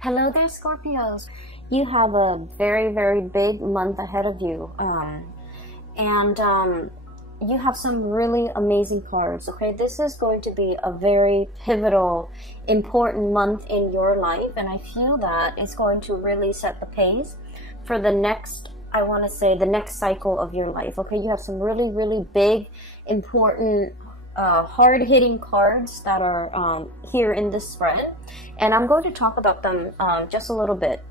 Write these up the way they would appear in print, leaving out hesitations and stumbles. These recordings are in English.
Hello there, Scorpios. You have a very, very big month ahead of you. And you have some really amazing cards, okay? This is going to be a very pivotal, important month in your life. And I feel that it's going to really set the pace for the next, I want to say, the next cycle of your life, okay? You have some really, really big, important, hard-hitting cards that are here in this spread, and I'm going to talk about them just a little bit.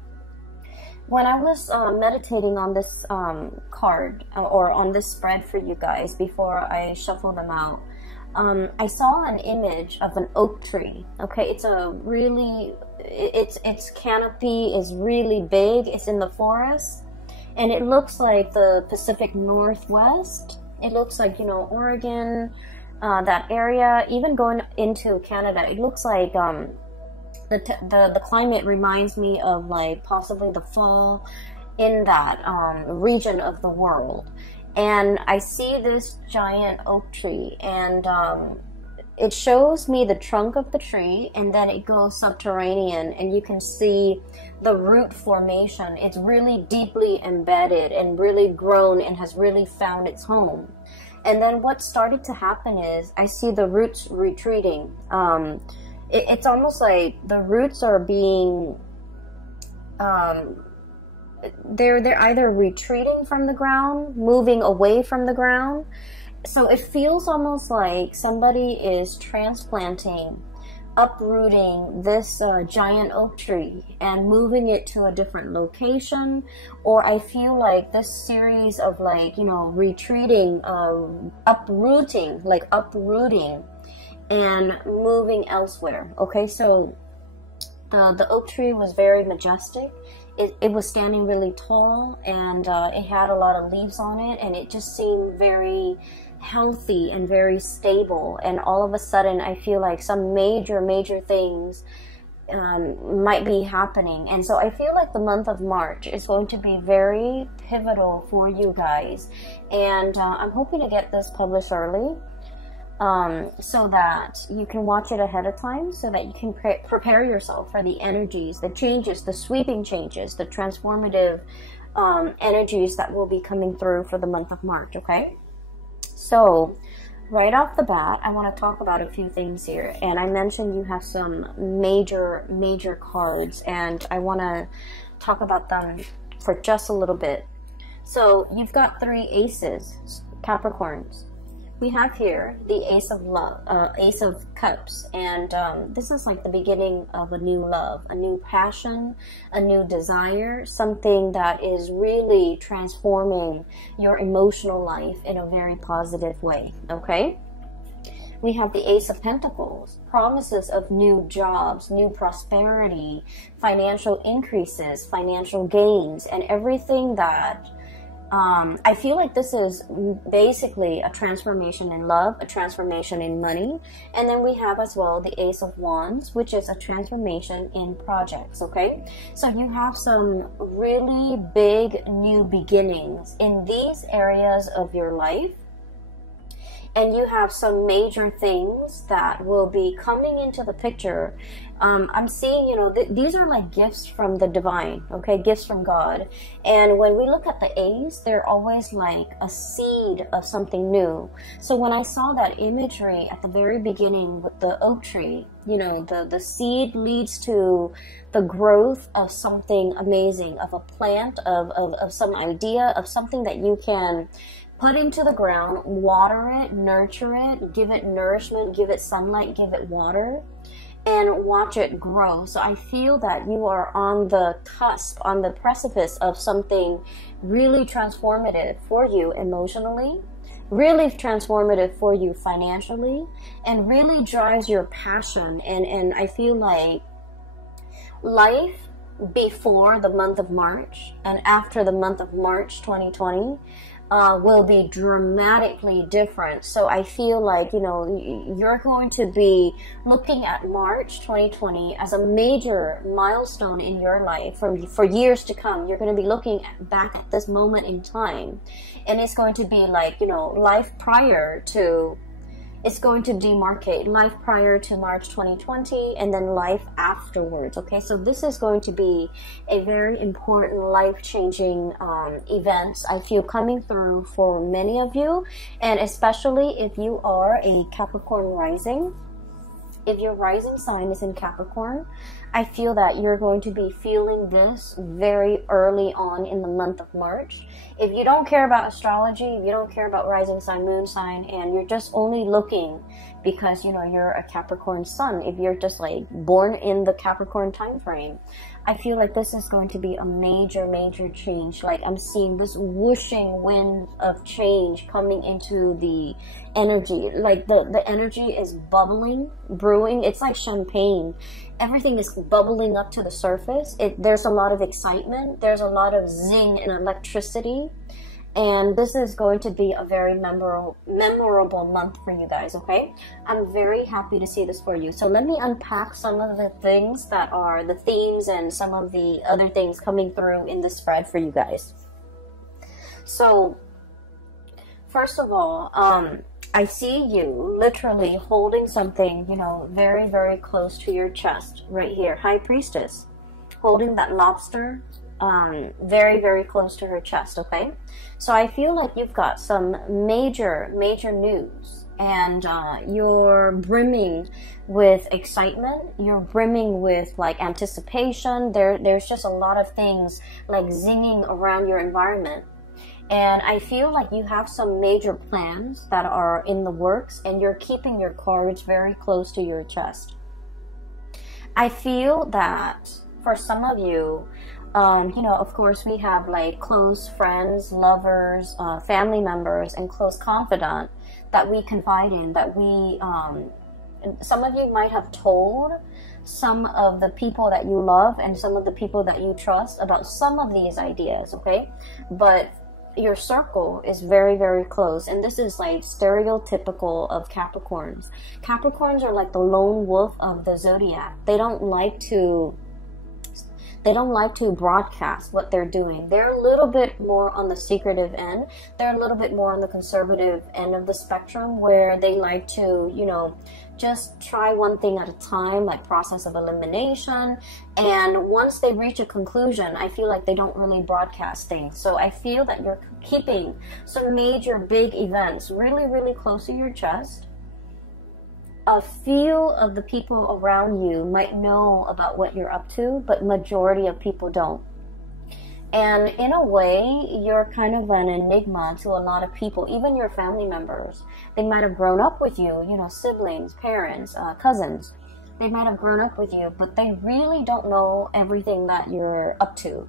When I was meditating on this card or on this spread for you guys before I shuffle them out, I saw an image of an oak tree. Okay, it's a really, its canopy is really big. It's in the forest, and it looks like the Pacific Northwest. It looks like, you know, Oregon. That area, even going into Canada, it looks like the climate reminds me of like possibly the fall in that region of the world. And I see this giant oak tree, and it shows me the trunk of the tree, and then it goes subterranean, and you can see the root formation. It's really deeply embedded and really grown and has really found its home. And then what started to happen is I see the roots retreating. It's almost like the roots are being, they're either retreating from the ground, moving away from the ground. So it feels almost like somebody is transplanting, uprooting this giant oak tree and moving it to a different location. Or I feel like this series of, like, you know, retreating, uprooting and moving elsewhere. Okay, so the oak tree was very majestic. It was standing really tall, and it had a lot of leaves on it, and it just seemed very healthy and very stable. And all of a sudden I feel like some major things might be happening. And so I feel like the month of March is going to be very pivotal for you guys, and I'm hoping to get this published early so that you can watch it ahead of time, so that you can prepare yourself for the energies, the changes, the sweeping changes, the transformative energies that will be coming through for the month of March, okay? So, right off the bat, I want to talk about a few things here. And I mentioned you have some major cards, and I want to talk about them for just a little bit. So, you've got 3 aces, Capricorns. We have here the Ace of Love, Ace of Cups, and this is like the beginning of a new love, a new passion, a new desire, something that is really transforming your emotional life in a very positive way, okay? We have the Ace of Pentacles, promises of new jobs, new prosperity, financial increases, financial gains, and everything that I feel like this is basically a transformation in love, a transformation in money. And then we have as well the Ace of Wands, which is a transformation in projects, okay? So you have some really big new beginnings in these areas of your life. And you have some major things that will be coming into the picture. I'm seeing, you know, these are like gifts from the divine, okay? Gifts from God. And when we look at the A's, they're always like a seed of something new. So when I saw that imagery at the very beginning with the oak tree, you know, the seed leads to the growth of something amazing, of a plant, of some idea, of something that you can put into the ground, water it, nurture it, give it nourishment, give it sunlight, give it water, and watch it grow. So I feel that you are on the cusp, on the precipice of something really transformative for you emotionally, really transformative for you financially, and really drives your passion. And I feel like life before the month of March and after the month of March 2020 will be dramatically different. So I feel like, you know, you're going to be looking at March 2020 as a major milestone in your life for years to come. You're going to be looking back at this moment in time, and it's going to be like, you know, life prior to It's going to demarcate life prior to March 2020 and then life afterwards. Okay, so this is going to be a very important life-changing event, I feel, coming through for many of you, and especially if you are a Capricorn rising. If your rising sign is in Capricorn, I feel that you're going to be feeling this very early on in the month of March. If you don't care about astrology, if you don't care about rising sign, moon sign, and you're just only looking because, you know, you're a Capricorn sun, if you're just like born in the Capricorn time frame, I feel like this is going to be a major, major change. Like I'm seeing this whooshing wind of change coming into the energy. Like the energy is bubbling, brewing. It's like champagne. Everything is bubbling up to the surface. There's a lot of excitement. There's a lot of zing and electricity. And this is going to be a very memorable month for you guys, okay? I'm very happy to see this for you. So let me unpack some of the things that are the themes and some of the other things coming through in the spread for you guys. So, first of all, I see you literally holding something, you know, very, very close to your chest right here. High Priestess, holding that lobster very, very close to her chest, okay? So I feel like you've got some major, major news, and you're brimming with excitement. You're brimming with like anticipation. There's just a lot of things like zinging around your environment. And I feel like you have some major plans that are in the works, and you're keeping your cards very close to your chest. I feel that for some of you, you know, of course, we have like close friends, lovers, family members, and close confidant that we confide in, that we, some of you might have told some of the people that you love and some of the people that you trust about some of these ideas, okay? But your circle is very, very close, and this is like stereotypical of Capricorns. Capricorns are like the lone wolf of the zodiac. They don't like to broadcast what they're doing. They're a little bit more on the secretive end. They're a little bit more on the conservative end of the spectrum, where they like to, you know, just try one thing at a time, like process of elimination. And once they reach a conclusion, I feel like they don't really broadcast things. So I feel that you're keeping some major big events really, really close to your chest. A few of the people around you might know about what you're up to, but majority of people don't. And in a way, you're kind of an enigma to a lot of people, even your family members. They might have grown up with you, you know, siblings, parents, cousins. They might have grown up with you, but they really don't know everything that you're up to.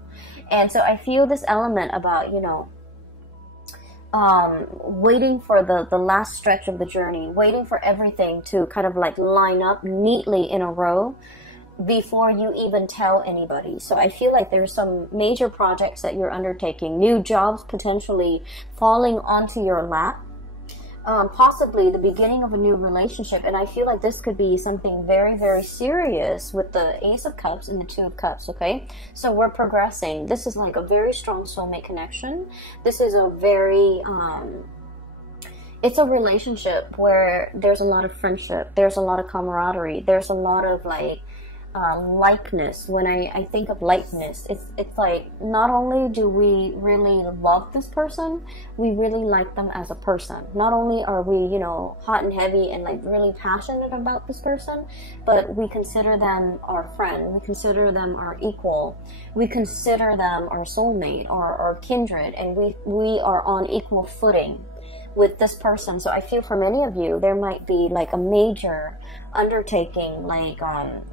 And so I feel this element about, you know, waiting for the last stretch of the journey, waiting for everything to kind of like line up neatly in a row before you even tell anybody. So I feel like there's some major projects that you're undertaking, new jobs potentially falling onto your lap, possibly the beginning of a new relationship. And I feel like this could be something very, very serious with the Ace of Cups and the Two of Cups, okay? So we're progressing. This is like a very strong soulmate connection. This is a very, it's a relationship where there's a lot of friendship, there's a lot of camaraderie, there's a lot of like, likeness. When I think of likeness, it's like not only do we really love this person, we really like them as a person. Not only are we, you know, hot and heavy and like really passionate about this person, but we consider them our friend, we consider them our equal, we consider them our soulmate, our kindred, and we are on equal footing with this person. So I feel for many of you, there might be like a major undertaking, like,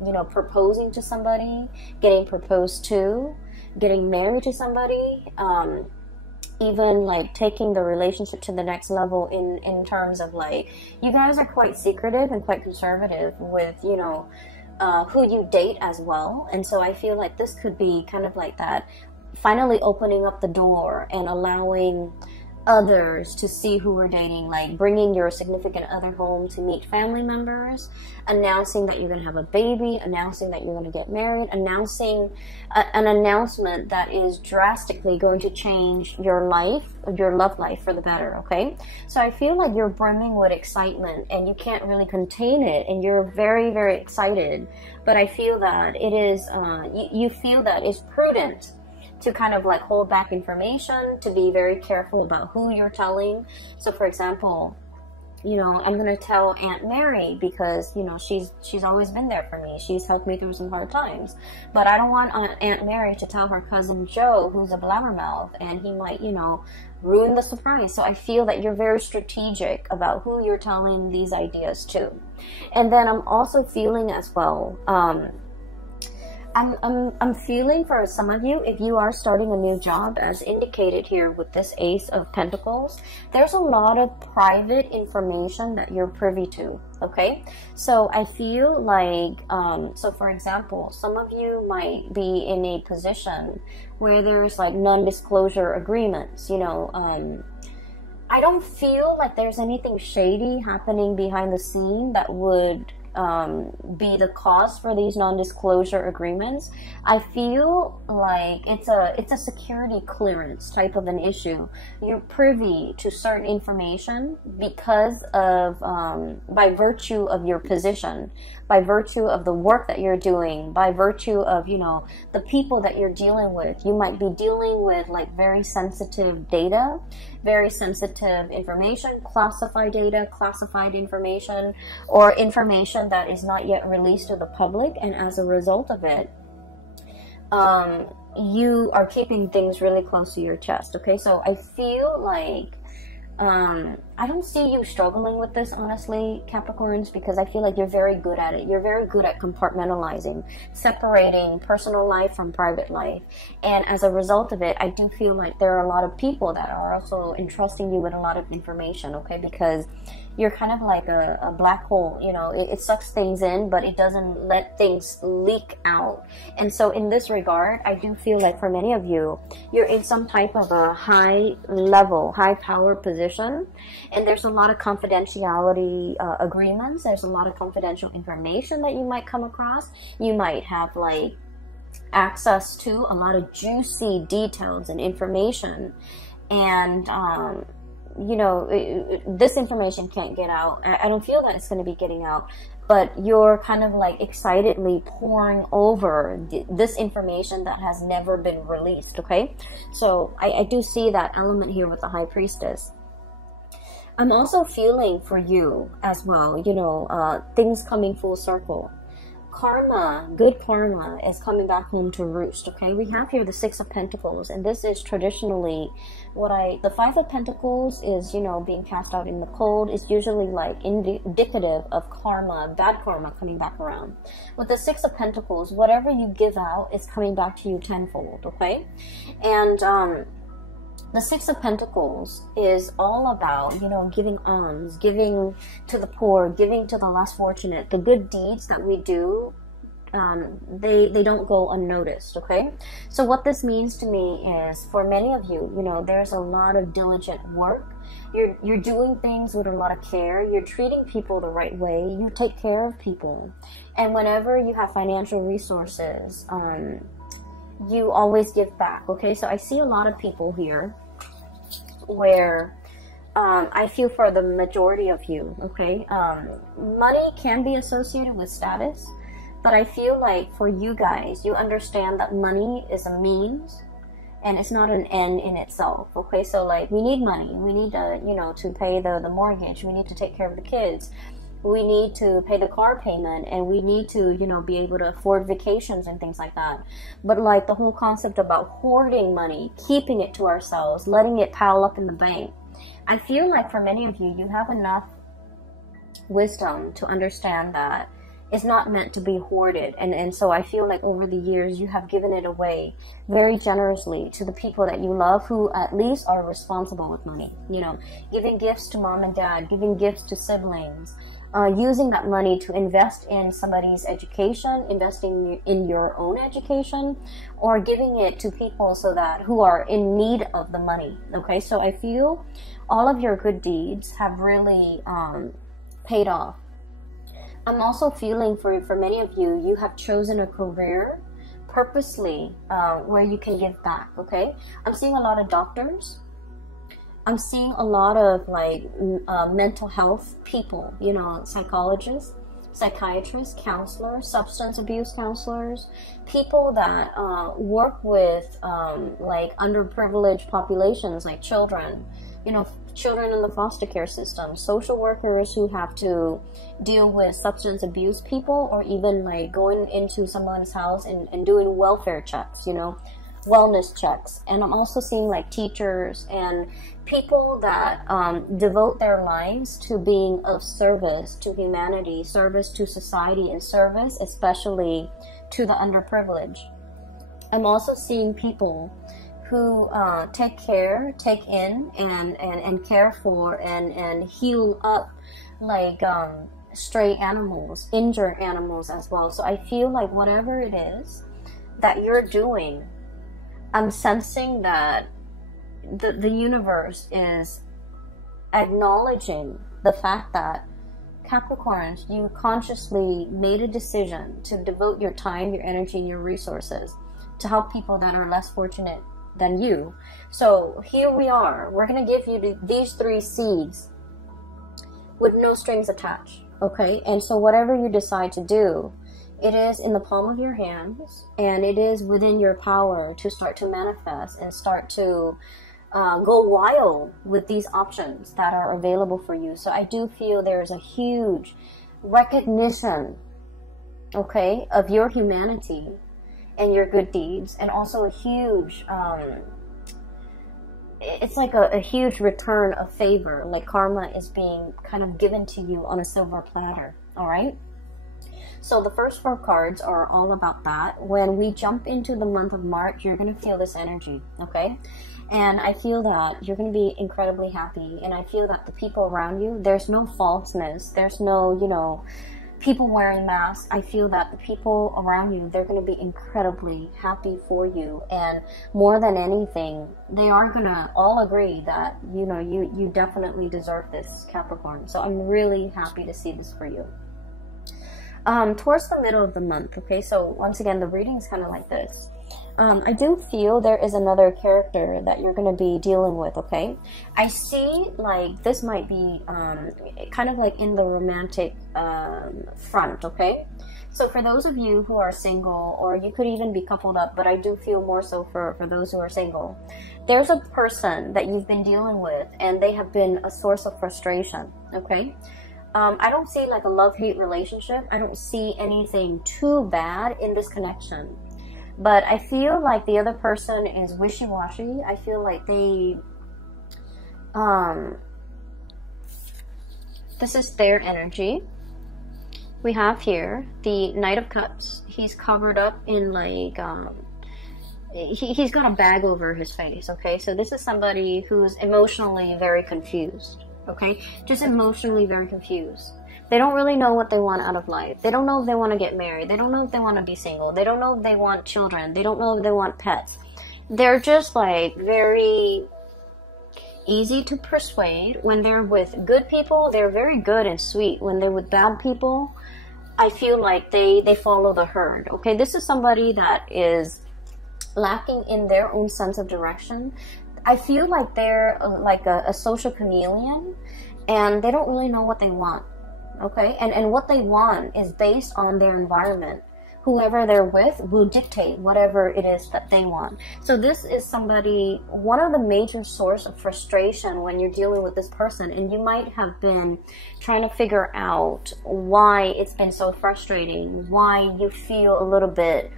you know, proposing to somebody, getting proposed to, getting married to somebody, even like taking the relationship to the next level in terms of like, you guys are quite secretive and quite conservative with, you know, who you date as well. And so I feel like this could be kind of like that, finally opening up the door and allowing others to see who we're dating, like bringing your significant other home to meet family members, announcing that you're going to have a baby, announcing that you're going to get married, announcing an announcement that is drastically going to change your life, your love life for the better, okay? So I feel like you're brimming with excitement and you can't really contain it, and you're very, very excited. But I feel that it is, you feel that it's prudent to kind of like hold back information, to be very careful about who you're telling. So for example, you know, I'm going to tell Aunt Mary because, you know, she's always been there for me. She's helped me through some hard times. But I don't want Aunt Mary to tell her cousin Joe, who's a blabbermouth, and he might, you know, ruin the surprise. So I feel that you're very strategic about who you're telling these ideas to. And then I'm also feeling as well, I'm feeling for some of you, if you are starting a new job, as indicated here with this Ace of Pentacles, there's a lot of private information that you're privy to, okay? So I feel like, so for example, some of you might be in a position where there's like non-disclosure agreements, you know. I don't feel like there's anything shady happening behind the scene that would be the cause for these non-disclosure agreements. I feel like it's a security clearance type of an issue. You're privy to certain information because of by virtue of your position, by virtue of the work that you're doing, by virtue of, you know, the people that you're dealing with. You might be dealing with like very sensitive data, very sensitive information, classified data, classified information, or information that is not yet released to the public, and as a result of it, you are keeping things really close to your chest, okay? So I feel like I don't see you struggling with this, honestly, Capricorns, because I feel like you're very good at it. You're very good at compartmentalizing, separating personal life from private life. And as a result of it, I do feel like there are a lot of people that are also entrusting you with a lot of information, okay? Because you're kind of like a black hole, you know, it sucks things in, but it doesn't let things leak out. And so in this regard, I do feel like for many of you, you're in some type of a high level, high power position, and there's a lot of confidentiality agreements. There's a lot of confidential information that you might come across. You might have like access to a lot of juicy details and information, and you know, this information can't get out. I don't feel that it's going to be getting out, but you're kind of like excitedly pouring over this information that has never been released, okay? So I do see that element here with the High Priestess. I'm also feeling for you as well, you know, things coming full circle. Karma, good karma, is coming back home to roost, okay? We have here the Six of Pentacles, and this is traditionally the Five of Pentacles is, you know, being cast out in the cold. Is usually like indicative of karma, bad karma coming back around. With the Six of Pentacles, whatever you give out is coming back to you tenfold, okay? And the Six of Pentacles is all about, you know, giving alms, giving to the poor, giving to the less fortunate. The good deeds that we do, they don't go unnoticed, okay? So what this means to me is, for many of you, you know, there's a lot of diligent work. You're doing things with a lot of care. You're treating people the right way. You take care of people. And whenever you have financial resources, you always give back, okay? So I see a lot of people here where I feel for the majority of you, okay? Money can be associated with status, but I feel like for you guys, you understand that money is a means and it's not an end in itself, okay? So like, we need money. We need to, you know, to pay the mortgage. We need to take care of the kids. We need to pay the car payment, and we need to, you know, be able to afford vacations and things like that. But like the whole concept about hoarding money, keeping it to ourselves, letting it pile up in the bank, I feel like for many of you, you have enough wisdom to understand that it's not meant to be hoarded. And so I feel like over the years, you have given it away very generously to the people that you love, who at least are responsible with money. You know, giving gifts to mom and dad, giving gifts to siblings, using that money to invest in somebody's education, investing in your own education, or giving it to people who are in need of the money. Okay, so I feel all of your good deeds have really paid off. I'm also feeling for many of you, you have chosen a career purposely where you can give back. Okay, I'm seeing a lot of doctors. I'm seeing a lot of like mental health people, you know, psychologists, psychiatrists, counselors, substance abuse counselors, people that work with like underprivileged populations, like children, you know, children in the foster care system, social workers who have to deal with substance abuse people, or even like going into someone's house and doing welfare checks, you know, wellness checks. And I'm also seeing like teachers and people that devote their lives to being of service to humanity, service to society, and service especially to the underprivileged. I'm also seeing people who take in and care for and heal up like stray animals, injured animals as well. So I feel like whatever it is that you're doing, I'm sensing that the universe is acknowledging the fact that Capricorns, you consciously made a decision to devote your time, your energy, and your resources to help people that are less fortunate than you. So here we are. We're going to give you these 3 seeds with no strings attached. Okay? And so whatever you decide to do, it is in the palm of your hands, and it is within your power to start to manifest and start to go wild with these options that are available for you. So I do feel there's a huge recognition, okay, of your humanity and your good deeds, and also a huge, it's like a huge return of favor, like karma is being kind of given to you on a silver platter, all right? So the first 4 cards are all about that. When we jump into the month of March, you're going to feel this energy, okay? And I feel that you're going to be incredibly happy. And I feel that the people around you, there's no falseness. There's no, you know, people wearing masks. I feel that the people around you, they're going to be incredibly happy for you. And more than anything, they are going to all agree that, you know, you definitely deserve this, Capricorn. So I'm really happy to see this for you. Towards the middle of the month, okay, so once again, the reading is kind of like this. I do feel there is another character that you're going to be dealing with, okay? I see, like, this might be kind of like in the romantic front, okay? So for those of you who are single, or you could even be coupled up, but I do feel more so for those who are single, there's a person that you've been dealing with, and they have been a source of frustration, okay? I don't see like a love-hate relationship. I don't see anything too bad in this connection. But I feel like the other person is wishy-washy. I feel like they, this is their energy. We have here the Knight of Cups. He's covered up in like, he's got a bag over his face, okay? So this is somebody who's emotionally very confused. Okay, just emotionally very confused. They don't really know what they want out of life. They don't know if they want to get married. They don't know if they want to be single. They don't know if they want children. They don't know if they want pets. They're just like very easy to persuade. When they're with good people, they're very good and sweet. When they're with bad people, I feel like they follow the herd. Okay, this is somebody that is lacking in their own sense of direction. I feel like they're like a social chameleon, and they don't really know what they want, okay? And what they want is based on their environment. Whoever they're with will dictate whatever it is that they want. So this is somebody, one of the major source of frustration when you're dealing with this person, and you might have been trying to figure out why it's been so frustrating, why you feel a little bit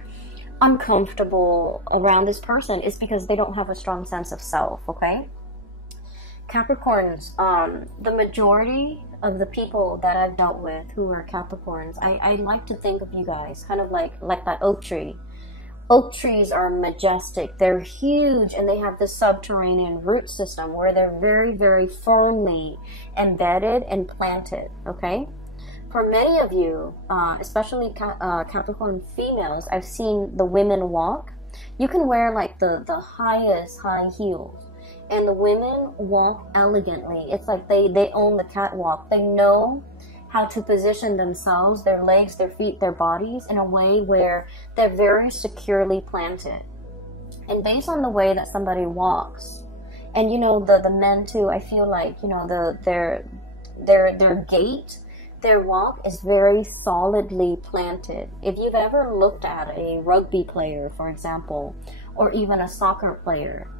uncomfortable around this person, is because they don't have a strong sense of self, okay? Capricorns, the majority of the people that I've dealt with who are Capricorns, I like to think of you guys kind of like that oak tree. Oak trees are majestic, they're huge, and they have this subterranean root system where they're very, very firmly embedded and planted, okay? For many of you, especially Capricorn females, I've seen the women walk. You can wear like the highest high heels, and the women walk elegantly. It's like they own the catwalk. They know how to position themselves, their legs, their feet, their bodies in a way where they're very securely planted. And based on the way that somebody walks, and you know, the men too, I feel like, you know, their gait, their walk is very solidly planted. If you've ever looked at a rugby player, for example, or even a soccer player,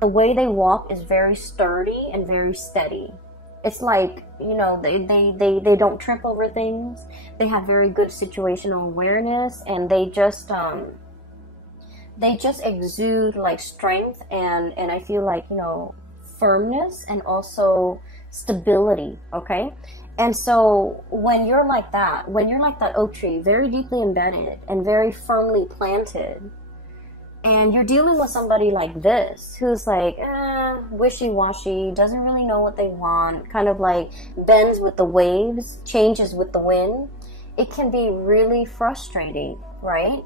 the way they walk is very sturdy and very steady. It's like, you know, they don't trip over things. They have very good situational awareness, and they just exude like strength and I feel like, you know, firmness and also stability, okay? And so when you're like that oak tree, very deeply embedded and very firmly planted, and you're dealing with somebody like this, who's like, wishy-washy, doesn't really know what they want, kind of like bends with the waves, changes with the wind, it can be really frustrating, right?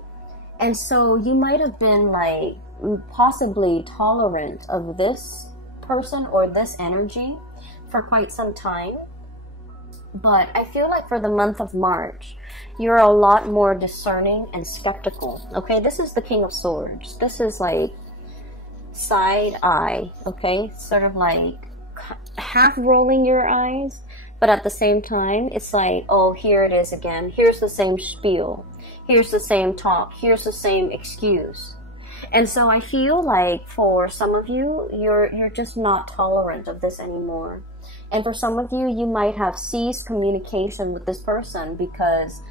And so you might have been like possibly tolerant of this person or this energy for quite some time. But I feel like for the month of March, you're a lot more discerning and skeptical. Okay, this is the King of Swords. This is like side eye, okay? Sort of like half rolling your eyes, but at the same time, it's like, oh, here it is again. Here's the same spiel. Here's the same talk. Here's the same excuse. And so I feel like for some of you, you're just not tolerant of this anymore. And for some of you, you might have ceased communication with this person because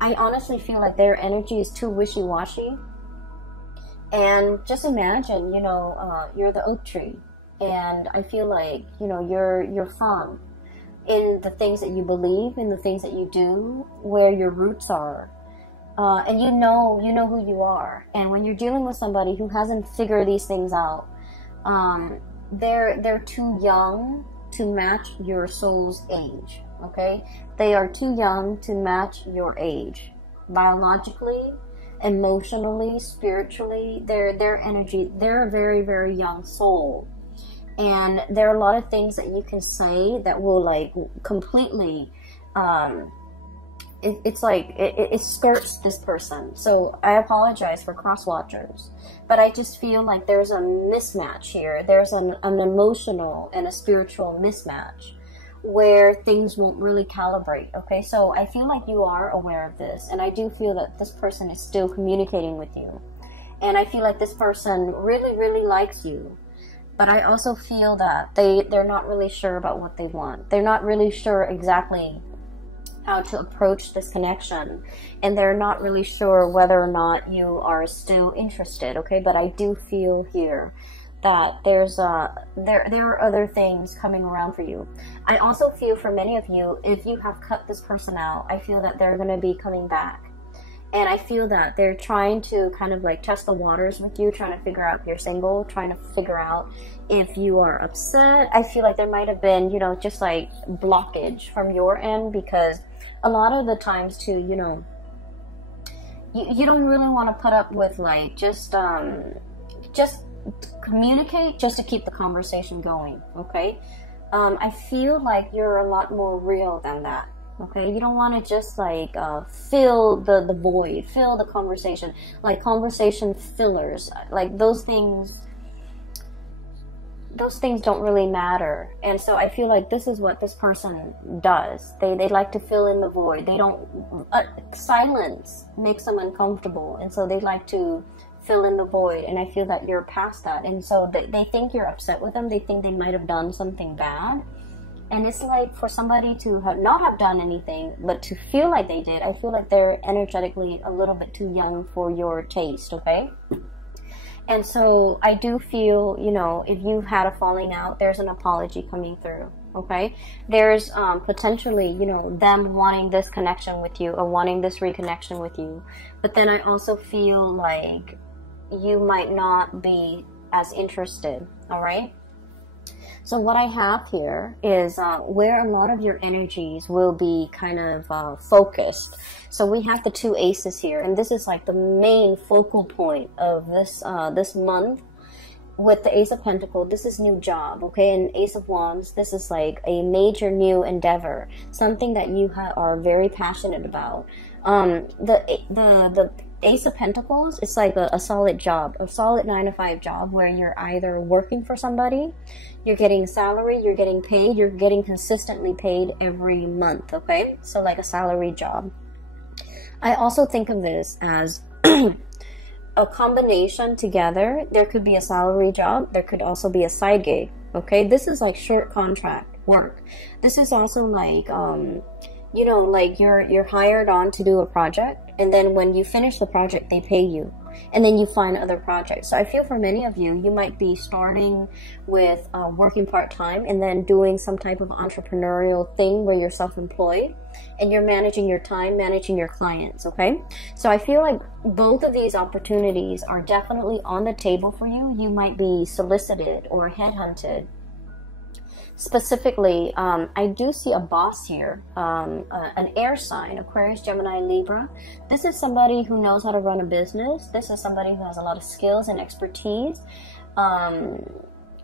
I honestly feel like their energy is too wishy-washy. And just imagine, you know, you're the oak tree, and I feel like, you know, you're firm in the things that you believe, in the things that you do, where your roots are. And you know who you are. And when you're dealing with somebody who hasn't figured these things out, they're too young to match your soul's age, okay? They are too young to match your age. Biologically, emotionally, spiritually, their energy, they're a very, very young soul. And there are a lot of things that you can say that will like completely, it's like, it skirts this person. So I apologize for cross-watchers, but I just feel like there's a mismatch here. There's an emotional and a spiritual mismatch where things won't really calibrate, okay? So I feel like you are aware of this, and I do feel that this person is still communicating with you. And I feel like this person really, really likes you. But I also feel that they're not really sure about what they want. They're not really sure exactly how to approach this connection, and they're not really sure whether or not you are still interested, okay? But I do feel here that there are other things coming around for you. I also feel for many of you, if you have cut this person out, I feel that they're going to be coming back. And I feel that they're trying to kind of like test the waters with you, trying to figure out if you're single, trying to figure out if you are upset. I feel like there might have been, you know, just like blockage from your end, because a lot of the times too, you know, you don't really want to put up with like just communicate just to keep the conversation going, okay? I feel like you're a lot more real than that. Okay, you don't want to just like fill the void, fill the conversation, like conversation fillers, like those things don't really matter. And so I feel like this is what this person does. They like to fill in the void. They don't, silence makes them uncomfortable, and so they like to fill in the void. And I feel that you're past that, and so they think you're upset with them. They think they might have done something bad. And it's like for somebody to not have done anything, but to feel like they did, I feel like they're energetically a little bit too young for your taste, okay? And so I do feel, you know, if you've had a falling out, there's an apology coming through, okay? There's potentially, you know, them wanting this connection with you or wanting this reconnection with you. But then I also feel like you might not be as interested, all right? So what I have here is where a lot of your energies will be kind of focused. So we have the 2 aces here, and this is like the main focal point of this this month. With the Ace of Pentacles, this is new job, okay? And Ace of Wands, this is like a major new endeavor, something that you are very passionate about. The Ace of Pentacles, it's like a solid job, a solid 9-to-5 job where you're either working for somebody, you're getting salary, you're getting paid, you're getting consistently paid every month, okay? So like a salary job. I also think of this as a combination together. There could be a salary job, there could also be a side gig, okay? This is like short contract work. This is also like you know, like you're hired on to do a project, and then when you finish the project they pay you, and then you find other projects. So I feel for many of you, you might be starting with working part-time and then doing some type of entrepreneurial thing where you're self-employed and you're managing your time, managing your clients, okay? So I feel like both of these opportunities are definitely on the table for you. You might be solicited or headhunted. Specifically, I do see a boss here, an air sign, Aquarius, Gemini, Libra. This is somebody who knows how to run a business. This is somebody who has a lot of skills and expertise.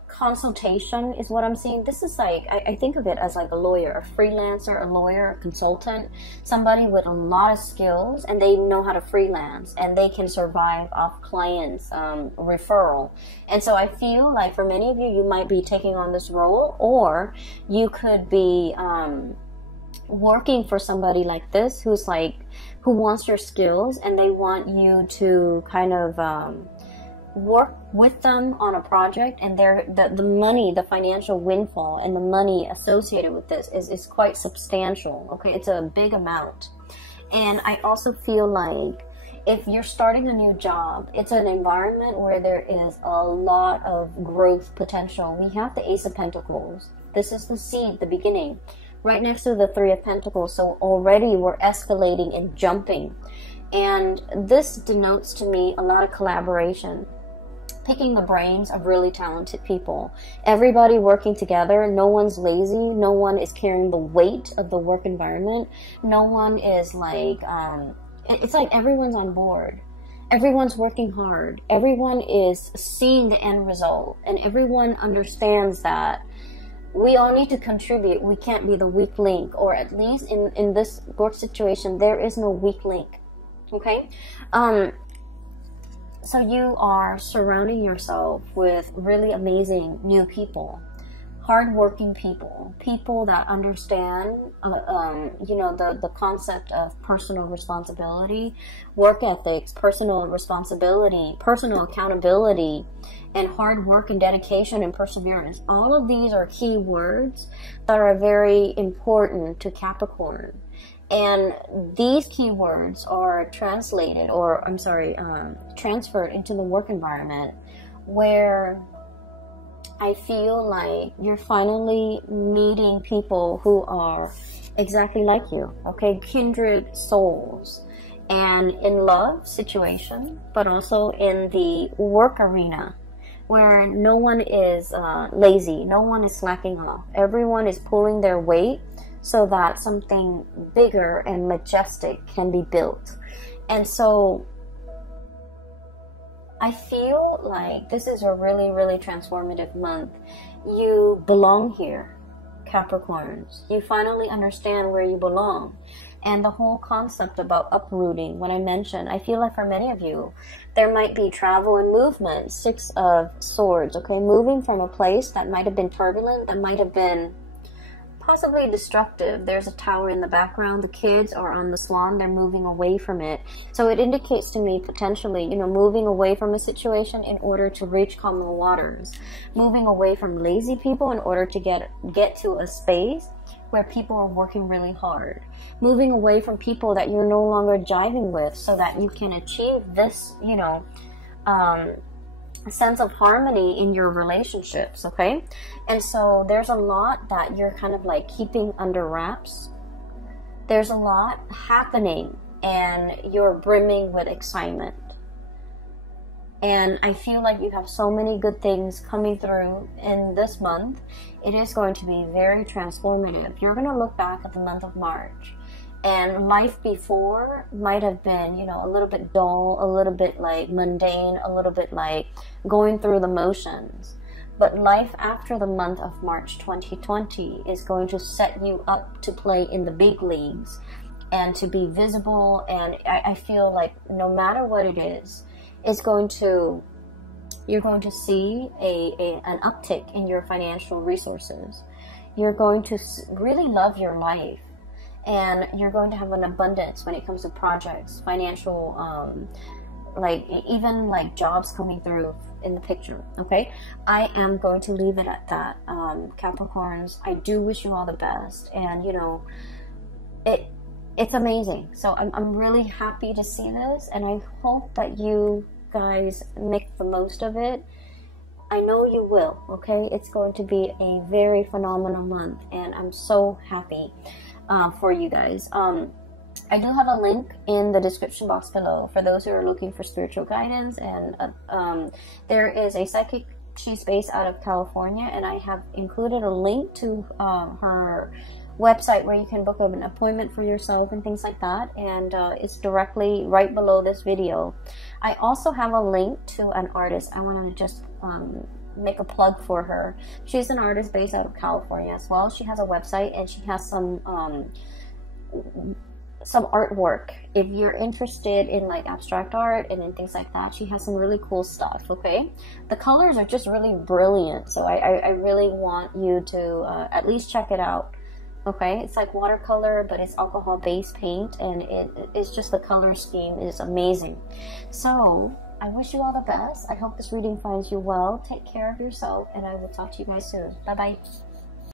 Consultation is what I'm seeing. This is like, I think of it as like a lawyer, a freelancer, a lawyer, a consultant, somebody with a lot of skills, and they know how to freelance and they can survive off clients' referral. And so I feel like for many of you, you might be taking on this role, or you could be working for somebody like this who's like, who wants your skills, and they want you to kind of work with them on a project, and the money, the financial windfall and the money associated with this is quite substantial, okay? It's a big amount. And I also feel like if you're starting a new job, it's an environment where there is a lot of growth potential. We have the Ace of Pentacles. This is the seed, the beginning, right next to the 3 of Pentacles. So already we're escalating and jumping. And this denotes to me a lot of collaboration, picking the brains of really talented people, everybody working together. No one's lazy, no one is carrying the weight of the work environment, no one is like it's like everyone's on board, everyone's working hard, everyone is seeing the end result, and everyone understands that we all need to contribute. We can't be the weak link, or at least in this work situation there is no weak link, okay? So you are surrounding yourself with really amazing new people, hardworking people, people that understand, you know, the concept of personal responsibility, work ethics, personal responsibility, personal accountability, and hard work and dedication and perseverance. All of these are key words that are very important to Capricorn. And these keywords are translated, or I'm sorry, transferred into the work environment, where I feel like you're finally meeting people who are exactly like you, okay? Kindred souls. And in love situation, but also in the work arena, where no one is lazy, no one is slacking off. Everyone is pulling their weight so that something bigger and majestic can be built. And so I feel like this is a really, really transformative month. You belong here, Capricorns. You finally understand where you belong. And the whole concept about uprooting, when I mentioned, I feel like for many of you, there might be travel and movement. 6 of Swords, okay? Moving from a place that might have been turbulent, that might have been possibly destructive. There's a tower in the background. The kids are on the swan. They're moving away from it. So it indicates to me potentially, you know, moving away from a situation in order to reach calmer waters. Moving away from lazy people in order to get to a space where people are working really hard. Moving away from people that you're no longer jiving with so that you can achieve this, you know, sense of harmony in your relationships, okay? And so there's a lot that you're kind of like keeping under wraps. There's a lot happening and you're brimming with excitement. And I feel like you have so many good things coming through in this month. It is going to be very transformative. You're going to look back at the month of March, and life before might have been, you know, a little bit dull, a little bit like mundane, a little bit like going through the motions. But life after the month of March 2020 is going to set you up to play in the big leagues and to be visible. And I feel like no matter what it is, it's going to, you're going to see an uptick in your financial resources. You're going to really love your life, and you're going to have an abundance when it comes to projects, financial, like even like jobs coming through in the picture. Okay, I am going to leave it at that. Capricorns, I do wish you all the best, and you know, it's amazing. So I'm really happy to see this, and I hope that you guys make the most of it. I know you will. Okay, it's going to be a very phenomenal month, and I'm so happy for you guys. I do have a link in the description box below for those who are looking for spiritual guidance, and there is a psychic. She's based out of California, and I have included a link to her website where you can book an appointment for yourself and things like that, and it's directly right below this video. I also have a link to an artist. I want to just make a plug for her. She's an artist based out of California as well. She has a website, and she has some artwork. If you're interested in like abstract art and in things like that, she has some really cool stuff. Okay, the colors are just really brilliant, so I really want you to at least check it out. Okay, it's like watercolor, but it's alcohol-based paint, and it's just, the color scheme is amazing. So I wish you all the best. I hope this reading finds you well. Take care of yourself, and I will talk to you guys soon. Bye bye.